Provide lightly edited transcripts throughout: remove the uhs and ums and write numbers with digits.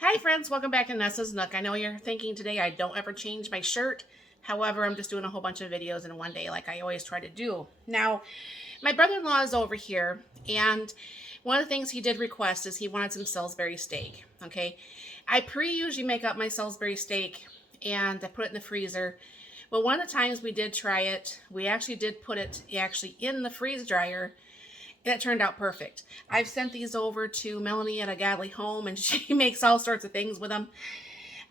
Hi friends, welcome back to Nessa's Nook. I know you're thinking today I don't ever change my shirt. However, I'm just doing a whole bunch of videos in one day like I always try to do. Now, my brother-in-law is over here, and one of the things he did request is he wanted some Salisbury steak. Okay, I usually make up my Salisbury steak and I put it in the freezer. But one of the times we did try it, we actually did put it in the freeze dryer. That turned out perfect. I've sent these over to Melanie at a Godly Home, and she makes all sorts of things with them.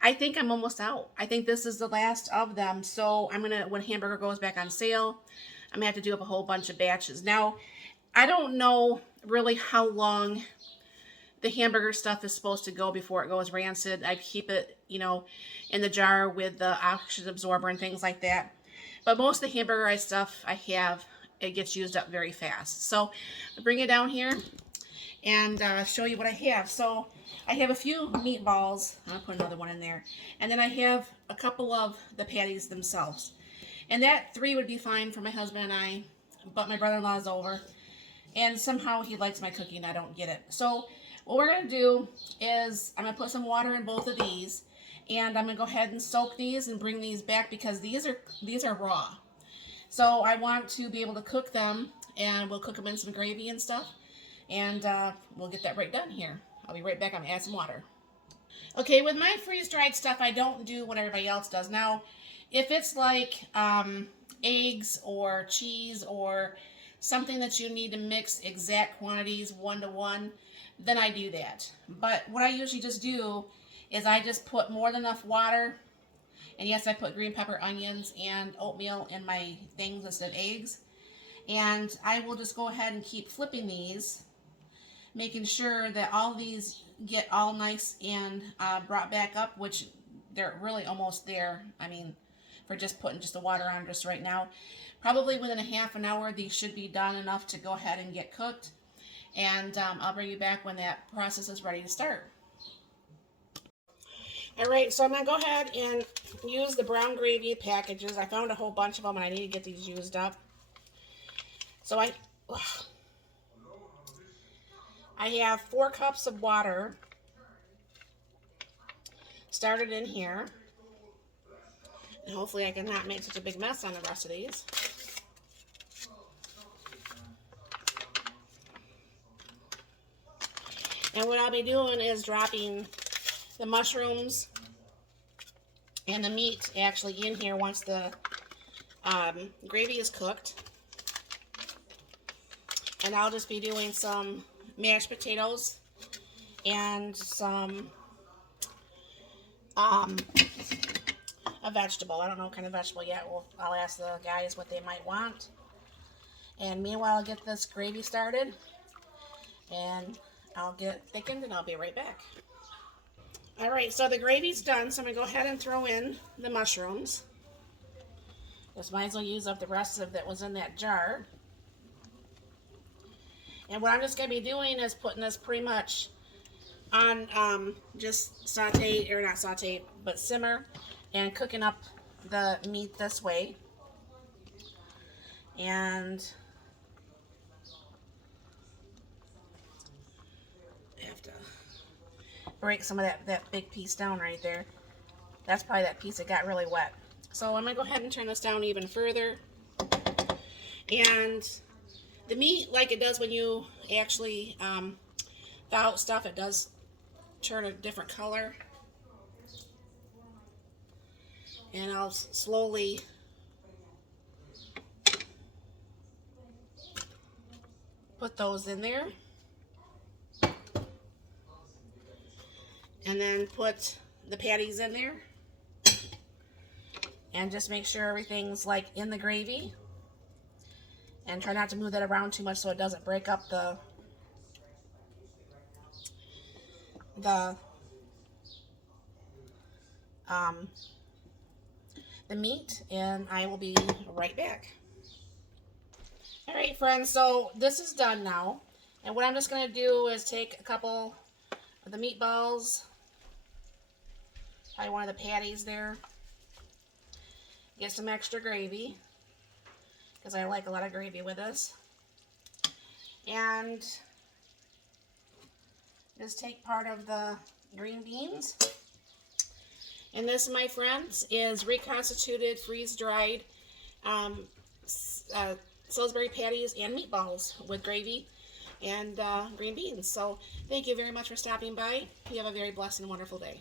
I think I'm almost out. I think this is the last of them. So I'm going to, when hamburger goes back on sale, I'm going to have to do up a whole bunch of batches. Now, I don't know really how long the hamburger stuff is supposed to go before it goes rancid. I keep it, in the jar with the oxygen absorber and things like that. But most of the hamburger stuff I have, it gets used up very fast. So I'll bring it down here and show you what I have. So I have a few meatballs. I'll put another one in there. And then I have a couple of the patties themselves. And that 3 would be fine for my husband and I, but my brother-in-law is over. And somehow he likes my cooking. I don't get it. So what we're going to do is I'm going to put some water in both of these. And I'm going to go ahead and soak these and bring these back because these are raw. So I want to be able to cook them, and we'll cook them in some gravy and stuff. And we'll get that right done here. I'll be right back. I'm going to add some water. Okay, with my freeze-dried stuff, I don't do what everybody else does. Now, if it's like eggs or cheese or something that you need to mix exact quantities 1-to-1, then I do that. But what I usually just do is I just put more than enough water. And yes, I put green pepper, onions, and oatmeal in my things instead of eggs. And I will just go ahead and keep flipping these, making sure that all these get all nice and brought back up, which they're really almost there. I mean, for just putting just the water on just right now. Probably within a half an hour, these should be done enough to go ahead and get cooked. And I'll bring you back when that process is ready to start. All right, so I'm going to go ahead and use the brown gravy packages. I found a whole bunch of them, and I need to get these used up. So I have 4 cups of water started in here. And hopefully I can not make such a big mess on the rest of these. And what I'll be doing is dropping the mushrooms and the meat actually in here once the gravy is cooked. And I'll just be doing some mashed potatoes and some a vegetable. I don't know what kind of vegetable yet. I'll ask the guys what they might want. And meanwhile, I'll get this gravy started and I'll get thickened and I'll be right back. Alright, so the gravy's done, so I'm going to go ahead and throw in the mushrooms. Just might as well use up the rest of that was in that jar. And what I'm just going to be doing is putting this pretty much on just saute, or not saute, but simmer, and cooking up the meat this way. And I have to break some of that big piece down right there. That's probably that piece that got really wet. So I'm going to go ahead and turn this down even further. And the meat, like it does when you actually thaw out stuff, it does turn a different color. And I'll slowly put those in there. And then put the patties in there. And just make sure everything's like in the gravy. And try not to move that around too much so it doesn't break up the meat. And I will be right back. Alright friends, so this is done now. And what I'm just going to do is take a couple of the meatballs, probably one of the patties there, get some extra gravy, because I like a lot of gravy with this, and just take part of the green beans. And this, my friends, is reconstituted, freeze-dried Salisbury patties and meatballs with gravy and green beans. So thank you very much for stopping by. You have a very blessed and wonderful day.